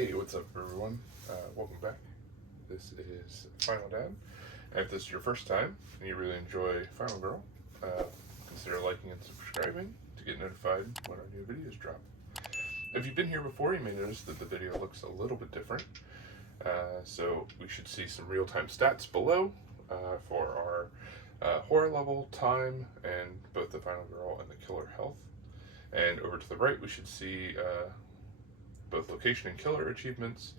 Hey, what's up, everyone? Welcome back. This is Final Dad. And if this is your first time and you really enjoy Final Girl, consider liking and subscribing to get notified when our new videos drop. If you've been here before, you may notice that the video looks a little bit different. So we should see some real-time stats below for our horror level, time, and both the Final Girl and the killer health. And over to the right, we should see both location and killer achievements,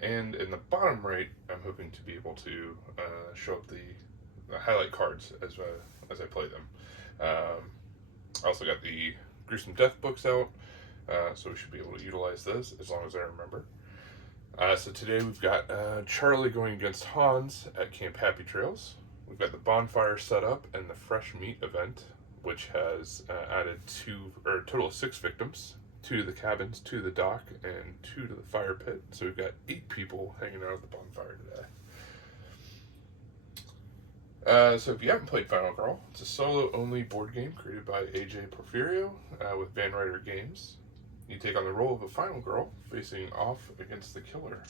and in the bottom right, I'm hoping to be able to show up the highlight cards as I play them. I also got the gruesome death books out, so we should be able to utilize those as long as I remember. So today we've got Charlie going against Hans at Camp Happy Trails. We've got the bonfire set up and the fresh meat event, which has added a total of 6 victims. 2 to the cabins, 2 to the dock, and 2 to the fire pit. So we've got 8 people hanging out at the bonfire today. So if you haven't played Final Girl, it's a solo-only board game created by AJ Porfirio with Ryder Games. You take on the role of a Final Girl facing off against the killer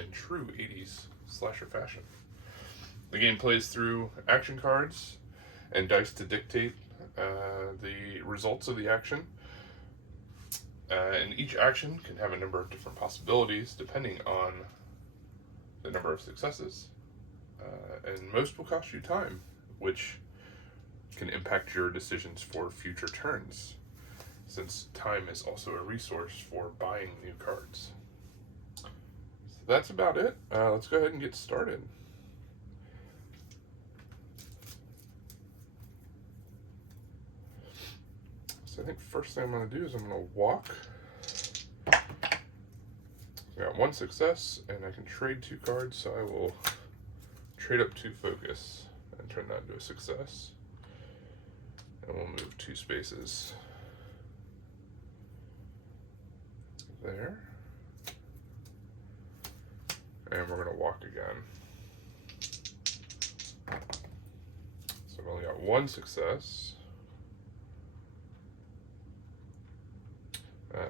in true 80s slasher fashion. The game plays through action cards and dice to dictate the results of the action. And each action can have a number of different possibilities depending on the number of successes. And most will cost you time, which can impact your decisions for future turns, since time is also a resource for buying new cards. So that's about it. Let's go ahead and get started. So I think first thing I'm going to do is I'm going to walk. I got 1 success, and I can trade 2 cards, so I will trade up 2 focus and turn that into a success. And we'll move 2 spaces there. And we're going to walk again. So I've only got 1 success.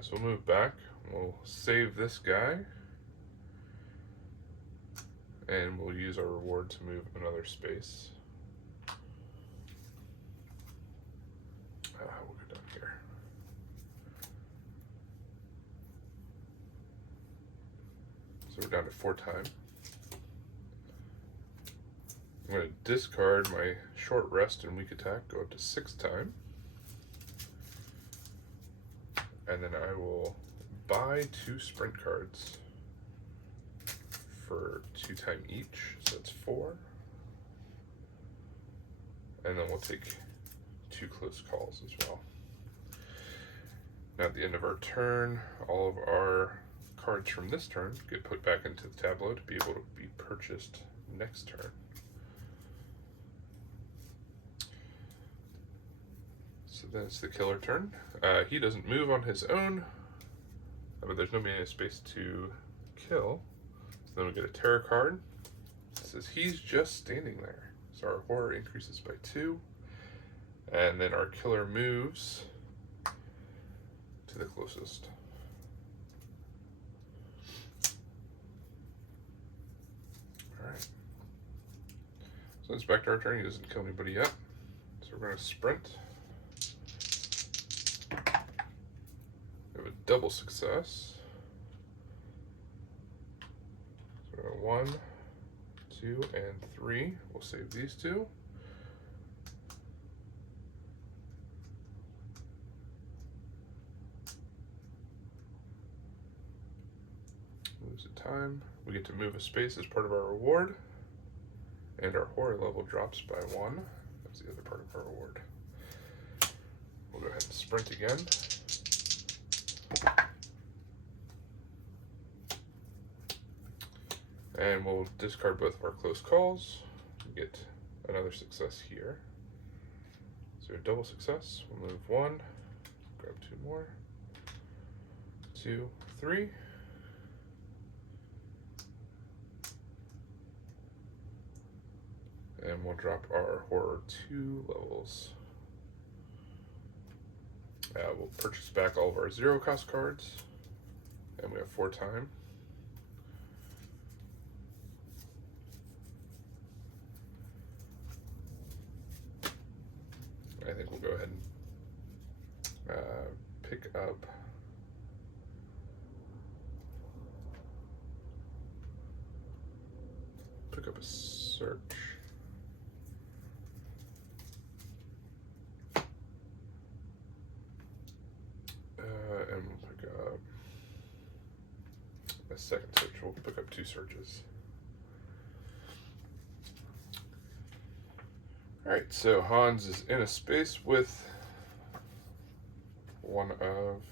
So we'll move back, we'll save this guy, and we'll use our reward to move another space. We'll go down here. So we're down to 4 time. I'm going to discard my short rest and weak attack, go up to 6 time. And then I will buy 2 sprint cards for 2 time each, so that's 4. And then we'll take 2 close calls as well. Now at the end of our turn, all of our cards from this turn get put back into the tableau to be able to be purchased next turn. So then it's the killer turn. He doesn't move on his own, but there's no mana space to kill. So then we get a terror card. It says he's just standing there. So our horror increases by 2. And then our killer moves to the closest. Alright. So it's back to our turn. He doesn't kill anybody yet. So we're going to sprint. We have a double success. So 1, 2, and 3. We'll save these 2. Lose a time. We get to move a space as part of our reward. And our horror level drops by 1. That's the other part of our reward. We'll go ahead and sprint again. And we'll discard both of our close calls. Get another success here. So a double success. We'll move 1, grab 2 more. 2, 3. And we'll drop our horror 2 levels. We'll purchase back all of our 0 cost cards And we have 4 time. I think we'll go ahead and pick up a search. And we'll pick up a second search. We'll pick up 2 searches. Alright, so Hans is in a space with one of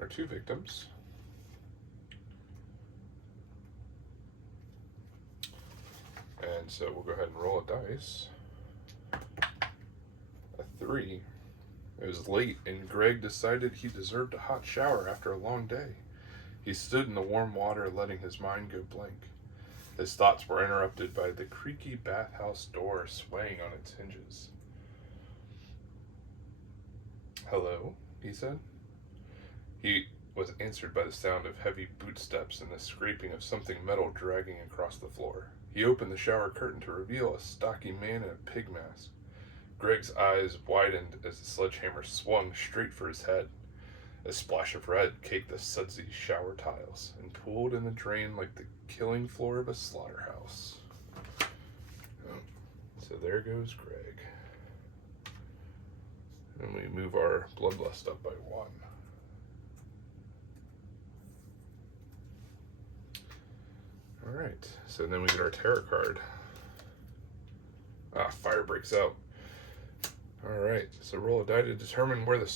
our 2 victims. And so we'll go ahead and roll a dice. A 3. It was late, and Greg decided he deserved a hot shower after a long day. He stood in the warm water, letting his mind go blank. His thoughts were interrupted by the creaky bathhouse door swaying on its hinges. "Hello," he said. He was answered by the sound of heavy bootsteps and the scraping of something metal dragging across the floor. He opened the shower curtain to reveal a stocky man in a pig mask. Greg's eyes widened as the sledgehammer swung straight for his head. A splash of red caked the sudsy shower tiles and pooled in the drain like the killing floor of a slaughterhouse. So there goes Greg. And we move our bloodlust up by 1. Alright, so then we get our terror card. Fire breaks out. Alright, so roll a die to determine where the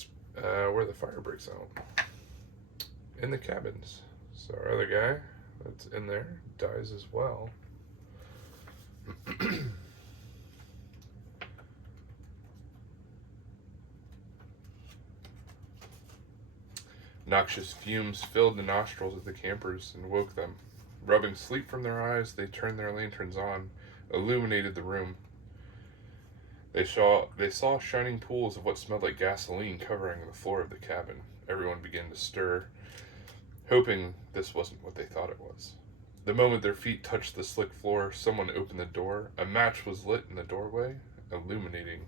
fire breaks out. In the cabins. So our other guy that's in there dies as well. Noxious fumes filled the nostrils of the campers and woke them. Rubbing sleep from their eyes, they turned their lanterns on, illuminated the room. They saw shining pools of what smelled like gasoline covering the floor of the cabin. Everyone began to stir, hoping this wasn't what they thought it was. The moment their feet touched the slick floor, someone opened the door. A match was lit in the doorway, illuminating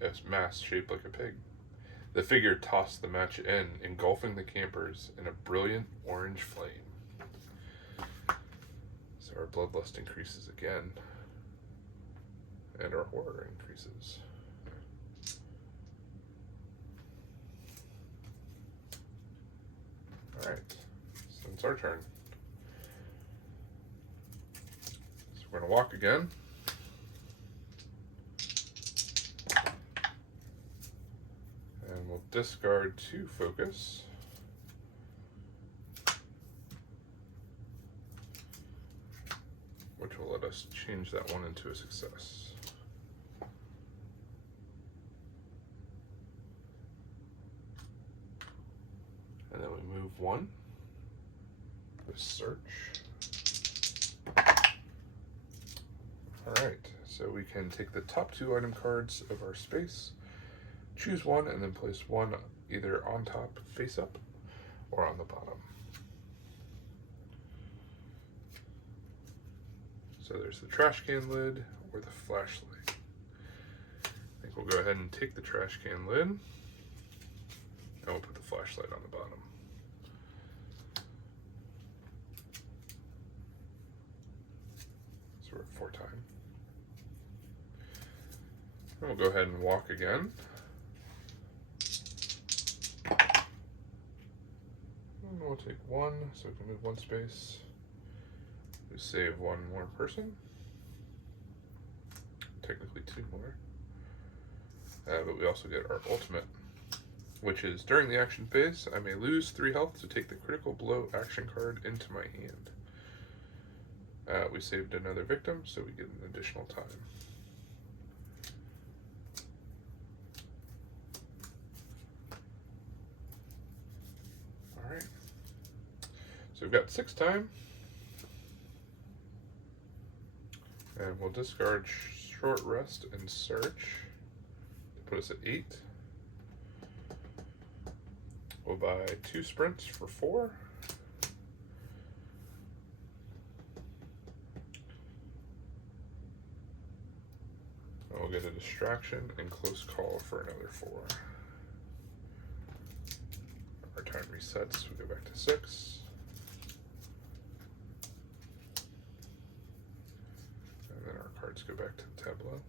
a mass shaped like a pig. The figure tossed the match in, engulfing the campers in a brilliant orange flame. So our bloodlust increases again. And our horror increases. Alright, so it's our turn. So we're going to walk again. And we'll discard 2 focus. Which will let us change that 1 into a success. And then we move 1. With search. Alright, so we can take the top 2 item cards of our space, choose 1, and then place 1 either on top, face up, or on the bottom. So there's the trash can lid or the flashlight. I think we'll go ahead and take the trash can lid, and we'll put the flashlight on the bottom. So we're at 4 time. And we'll go ahead and walk again. And we'll take 1, so we can move 1 space. We save 1 more person. Technically 2 more. But we also get our ultimate, which is during the action phase, I may lose 3 health to take the critical blow action card into my hand. We saved another victim, so we get an additional time. Alright. So we've got 6 time. And we'll discard short rest and search to put us at 8. We'll buy 2 sprints for 4. And we'll get a distraction and close call for another 4. Our time resets, we go back to 6. And then our cards go back to the tableau.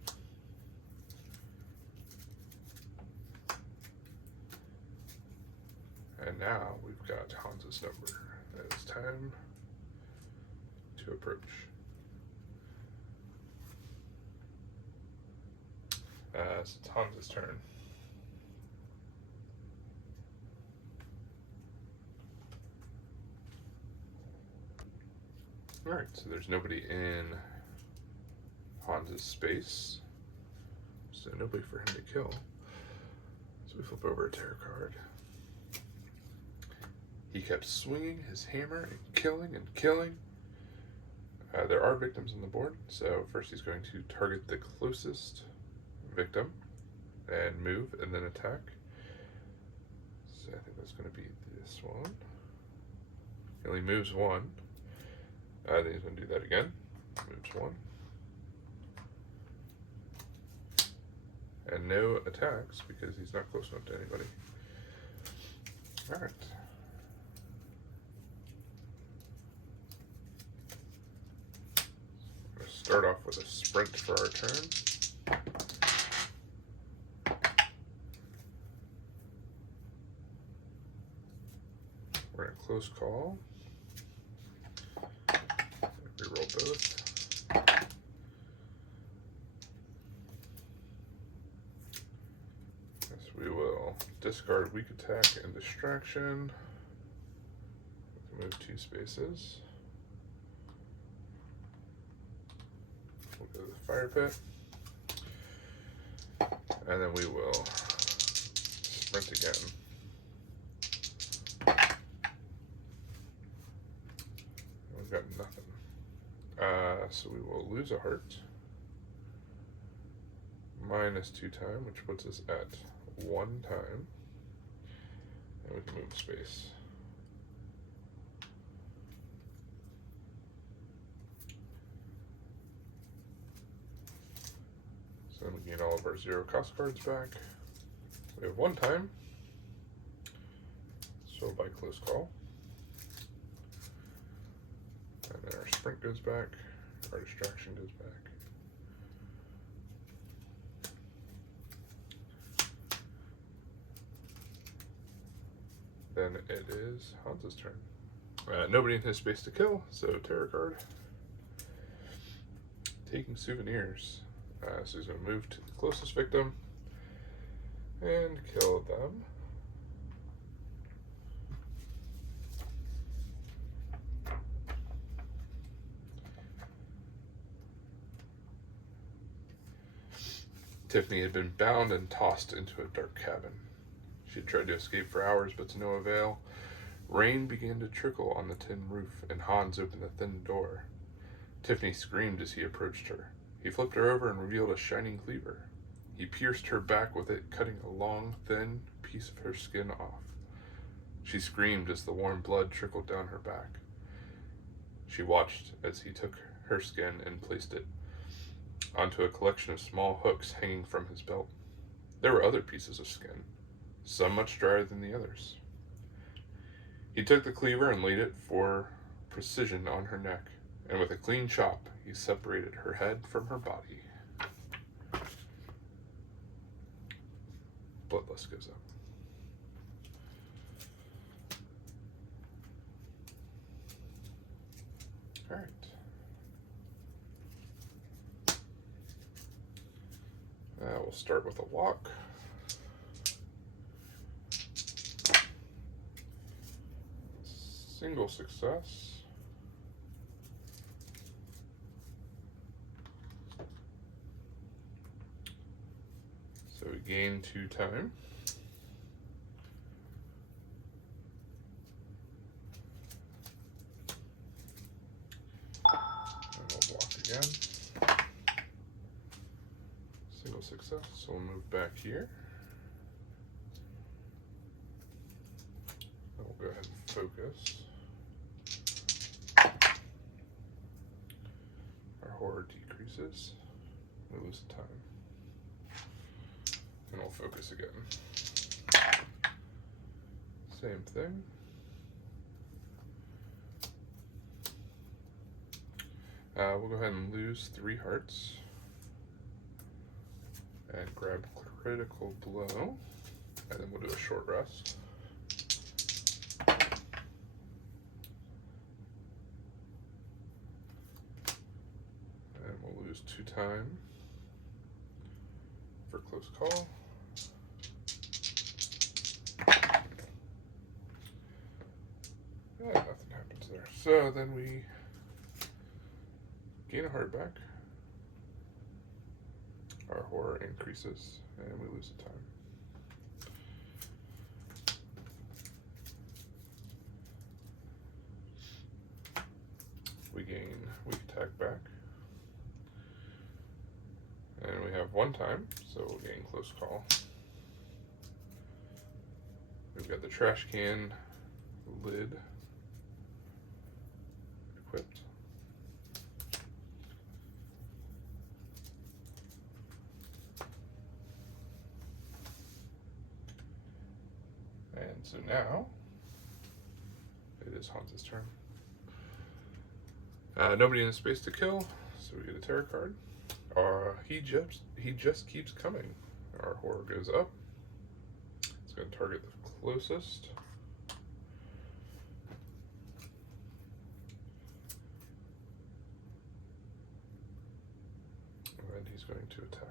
And now we've got Hans's number. It is time to approach. So it's Hans's turn. Alright, so there's nobody in Hans's space. So nobody for him to kill. So we flip over a tarot card. He kept swinging his hammer and killing and killing. There are victims on the board, so first he's going to target the closest victim and move and then attack. So I think that's going to be this one. He only moves 1. Then he's going to do that again. Moves 1. And no attacks because he's not close enough to anybody. Alright. Start off with a sprint for our turn. We're going to close call. Reroll both. Yes, we will discard weak attack and distraction. We can move 2 spaces. We'll go to the fire pit. And then we will sprint again. We've got nothing. So we will lose a heart. -2 time, which puts us at 1 time. And we can move space. So then we gain all of our 0 cost cards back. We have 1 time. So by close call. And then our sprint goes back. Our distraction goes back. Then it is Hans's turn. Nobody in his space to kill, so tarot card. Taking souvenirs. So he's going to move to the closest victim and kill them. Tiffany had been bound and tossed into a dark cabin. She had tried to escape for hours, but to no avail. Rain began to trickle on the tin roof, and Hans opened the thin door. Tiffany screamed as he approached her. He flipped her over and revealed a shining cleaver. He pierced her back with it, cutting a long, thin piece of her skin off. She screamed as the warm blood trickled down her back. She watched as he took her skin and placed it onto a collection of small hooks hanging from his belt. There were other pieces of skin, some much drier than the others. He took the cleaver and laid it for precision on her neck, and with a clean chop, he separated her head from her body. Bloodlust goes up. All right. We'll start with a walk. Single success. So we gain 2 time. And we'll walk again. Single success, so we'll move back here. focus. Our horror decreases. We lose the time. And we'll focus again. Same thing. We'll go ahead and lose 3 hearts. And grab critical blow. And then we'll do a short rest. And we'll lose 2 time for close call. Yeah, nothing happens there. So then we gain a heart back. Our horror increases, and we lose the time. We gain weak attack back. And we have 1 time, so we'll gain close call. We've got the trash can lid equipped. And so now it is Hans' turn. Nobody in his space to kill, so we get a terror card. He just keeps coming. Our horror goes up. It's going to target the closest. And he's going to attack.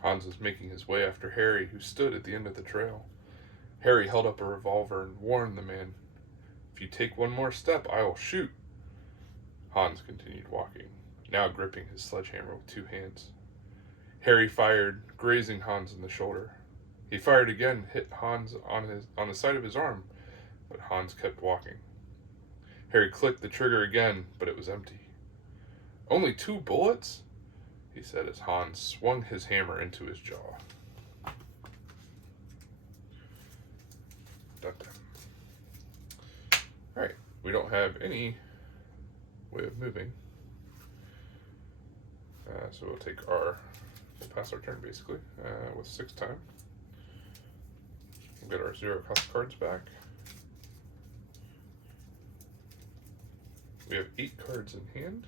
Hans was making his way after Harry, who stood at the end of the trail. Harry held up a revolver and warned the man, "If you take one more step, I will shoot." Hans continued walking, now gripping his sledgehammer with 2 hands. Harry fired, grazing Hans in the shoulder. He fired again, hit Hans on the side of his arm, but Hans kept walking. Harry clicked the trigger again, but it was empty. "Only 2 bullets?" he said as Hans swung his hammer into his jaw. Alright, we don't have any way of moving. So we'll pass our turn basically, with 6 time. We'll get our 0 cost cards back. We have 8 cards in hand.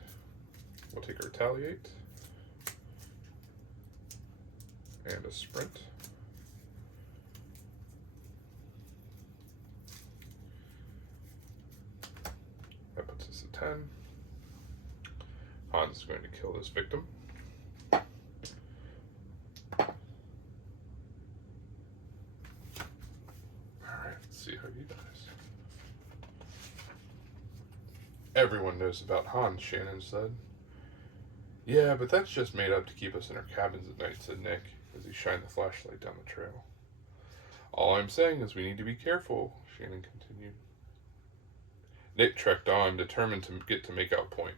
We'll take our retaliate. And a sprint. That puts us at 10. Hans is going to kill this victim. Alright, let's see how he dies. "Everyone knows about Hans," Shannon said. "Yeah, but that's just made up to keep us in our cabins at night," said Nick, as he shined the flashlight down the trail. "All I'm saying is we need to be careful," Shannon continued. Nick trekked on, determined to get to make-out point.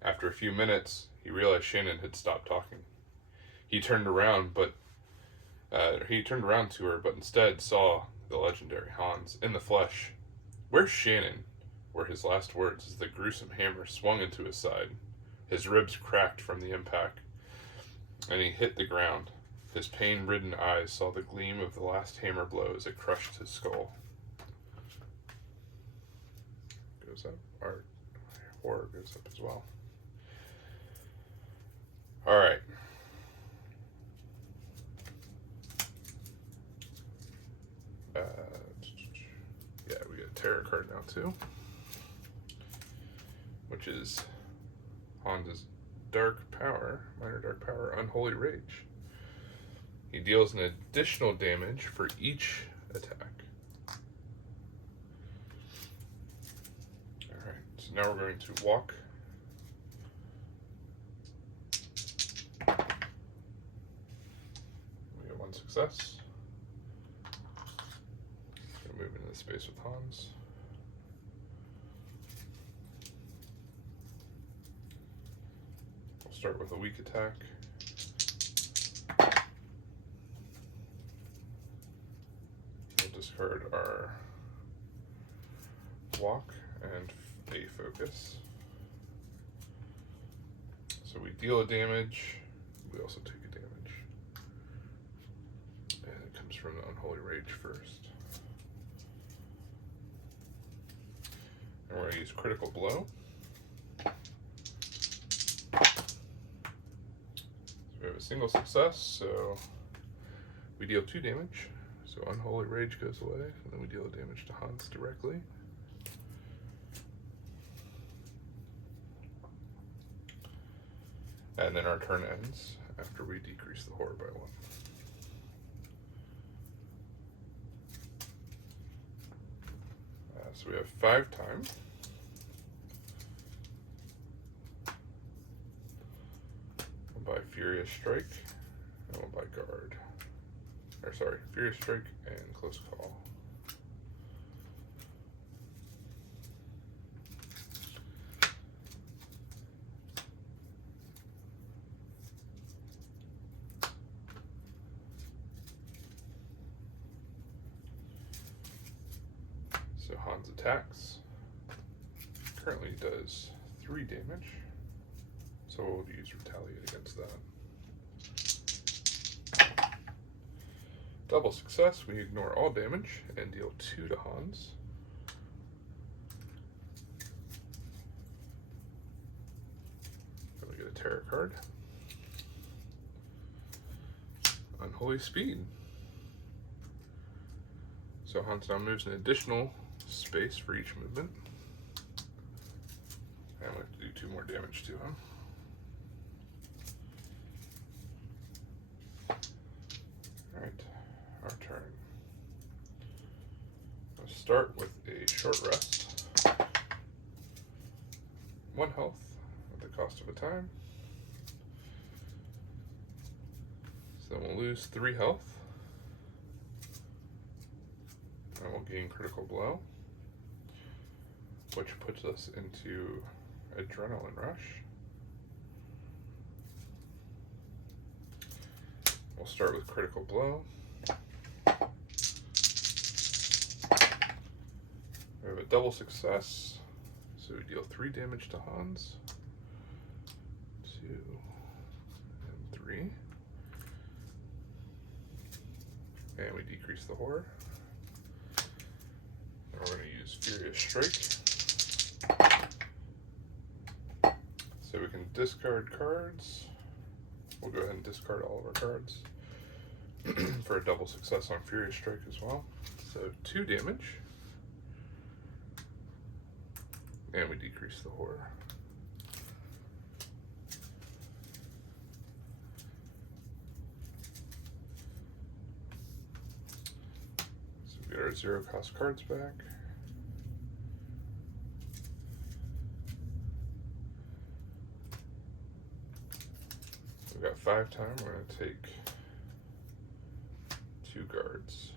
After a few minutes, he realized Shannon had stopped talking. He turned around to her, but instead saw the legendary Hans in the flesh. "Where's Shannon?" were his last words as the gruesome hammer swung into his side. His ribs cracked from the impact, and he hit the ground. His pain-ridden eyes saw the gleam of the last hammer blow as it crushed his skull. Goes up. Our horror goes up as well. Alright. Yeah, we get a terror card now too, which is Hans' dark power, minor dark power, Unholy Rage. He deals an additional damage for each attack. Alright, so now we're going to walk. We get 1 success. Gonna move into the space with Hans. Start with a weak attack. We'll discard our walk and a focus. So we deal a damage, we also take a damage. And it comes from the Unholy Rage first. And we're going to use Critical Blow. So we have a single success, so we deal 2 damage. So Unholy Rage goes away, and then we deal damage to Hans directly. And then our turn ends after we decrease the horror by 1. So we have 5 time. We'll buy Furious Strike, and we'll buy Guard. Or sorry, Furious Strike and Close Call. So Hans attacks. Currently does 3 damage. So we'll use Retaliate against that. Double success, we ignore all damage and deal 2 to Hans. Then we get a Terror card. Unholy Speed. So Hans now moves an additional space for each movement. And we have to do 2 more damage to him. Alright, our turn. Let's start with a short rest. 1 health at the cost of a time. So then we'll lose 3 health. And we'll gain Critical Blow, which puts us into Adrenaline Rush. We'll start with Critical Blow. We have a double success, so we deal 3 damage to Hans. 2 and 3. And we decrease the horror. And we're going to use Furious Strike. So we can discard cards. We'll go ahead and discard all of our cards for a double success on Furious Strike as well. So 2 damage. And we decrease the horror. So we get our 0 cost cards back. We've got 5 time, we're going to take 2 guards.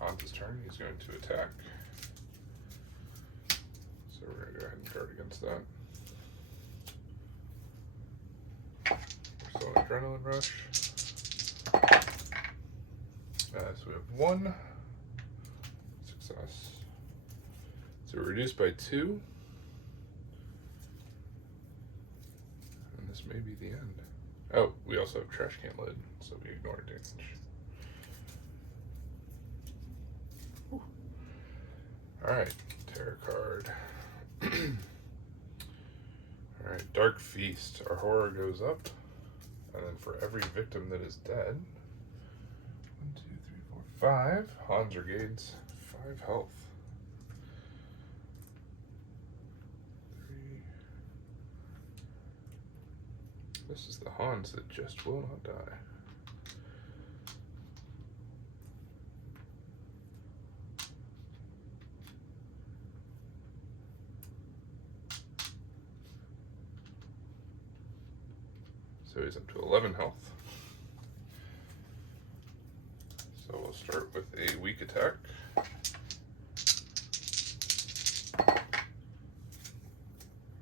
Hans' turn, he's going to attack. So we're going to go ahead and guard against that. We're still in Adrenaline Rush. So we have 1 success. So we're reduced by 2. And this may be the end. Oh, we also have Trash Can Lid, so we ignore damage. Alright, Terror card. Alright, Dark Feast. Our horror goes up. And then for every victim that is dead, 1, 2, 3, 4, 5. Hans regains 5 health. 3. This is the Hans that just will not die. So he's up to 11 health. So we'll start with a weak attack.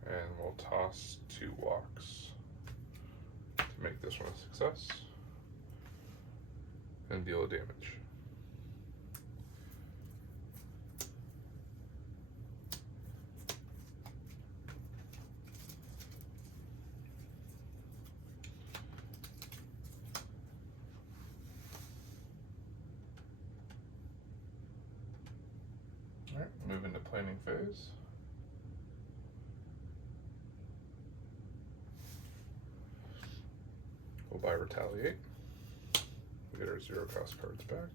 And we'll toss 2 walks to make this one a success and deal a damage. Alright, move into planning phase. We'll buy Retaliate. We get our 0 cost cards back.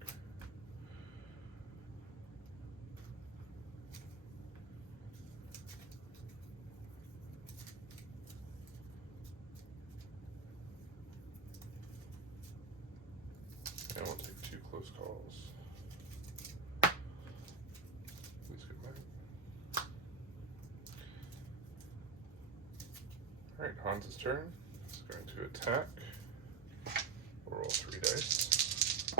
And we'll take 2 close calls. Please get back. Alright, Hans' turn. It's going to attack. We'll roll 3 dice.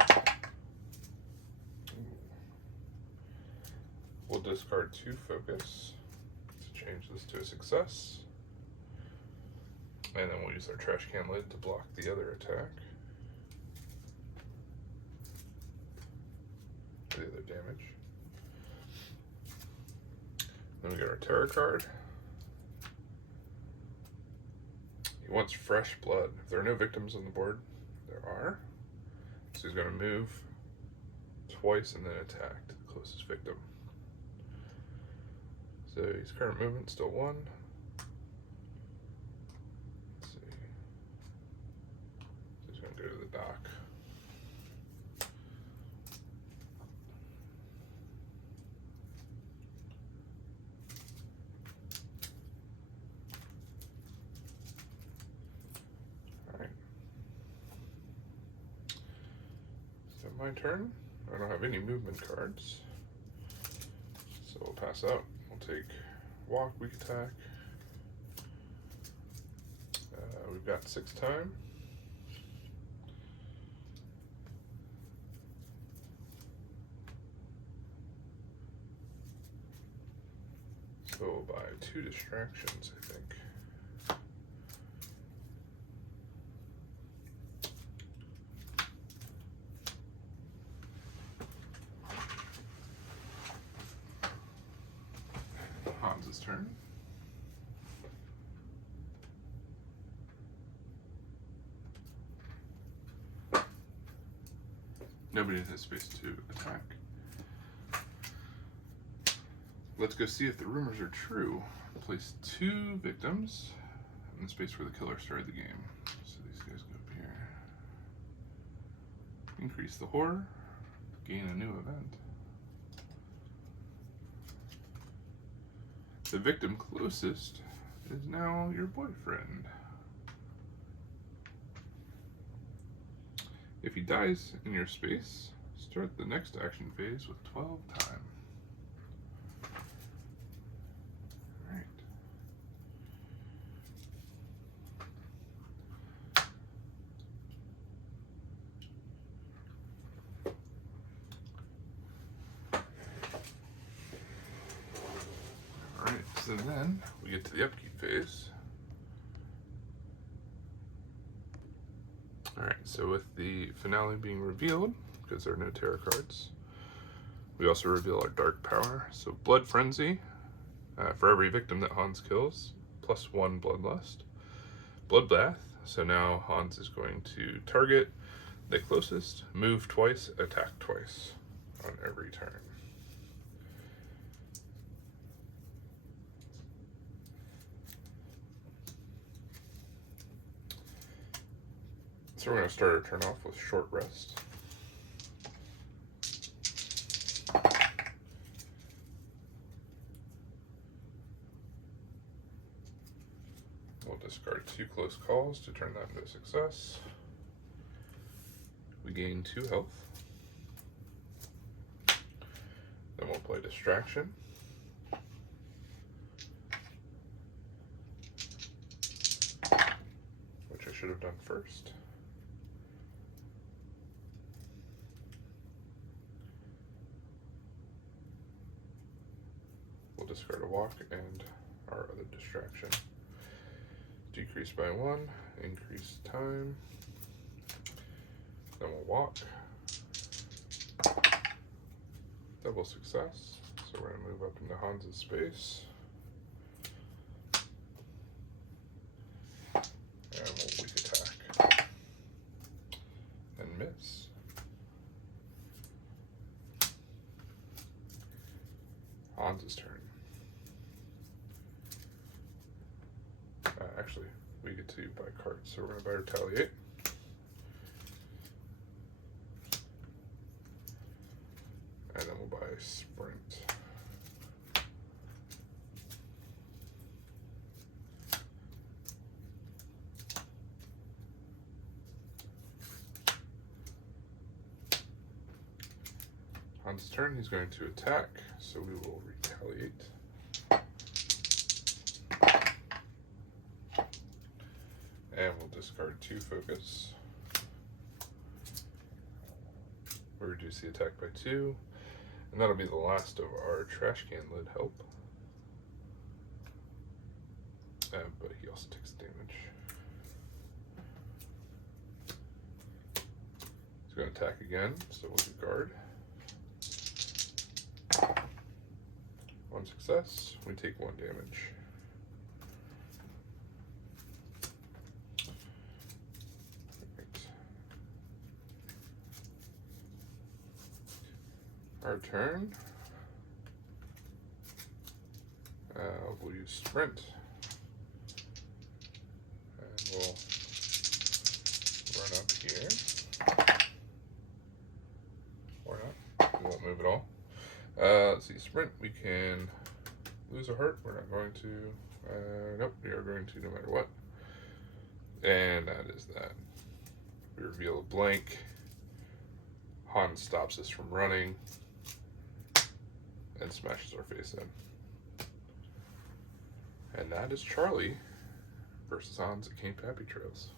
We'll discard 2 focus to change this to a success. And then we'll use our trash can lid to block the other attack. The other damage. Then we get our terror card. He wants fresh blood. If there are no victims on the board, there are. So he's going to move twice and then attack to the closest victim. So his current movement still 1. Let's see. So he's going to go to the dock. My turn. I don't have any movement cards, so we'll pass out. We'll take walk, weak attack. We've got 6 time. So we'll buy 2 distractions, I think. Hans' turn. Nobody has space to attack. Let's go see if the rumors are true. Place 2 victims in the space where the killer started the game. So these guys go up here. Increase the horror. Gain a new event. The victim closest is now your boyfriend. If he dies in your space, start the next action phase with 12 time. Alright. Alright, so then we get to the upkeep phase. Alright, so with the finale being revealed, because there are no tarot cards, we also reveal our dark power. So Blood Frenzy, for every victim that Hans kills, +1 Bloodlust. Bloodbath, so now Hans is going to target the closest, move twice, attack twice on every turn. So we're going to start our turn off with Short Rest. We'll discard 2 close close calls to turn that into a success. We gain 2 health. Then we'll play Distraction. Which I should have done first. We'll discard a walk and our other distraction. Decrease by 1, increase time. Then we'll walk. Double success. So we're going to move up into Hans's space. And we'll weak attack. And miss. Hans's turn. Actually, we get to buy cards, so we're going to buy Retaliate. And then we'll buy Sprint. Hans' turn, he's going to attack, so we will retaliate. And we'll discard 2 focus. We'll reduce the attack by 2. And that'll be the last of our trash can lid help. But he also takes damage. He's going to attack again, so we'll do guard. 1 success, we take 1 damage. Our turn. We'll use Sprint. And we'll run up here. Or not. We won't move at all. Let's see, Sprint, we can lose a heart. We're not going to. Nope, we are going to no matter what. And that is that. We reveal a blank. Hans stops us from running. And smashes our face in. And that is Charlie versus Hans at Cape Happy Trails.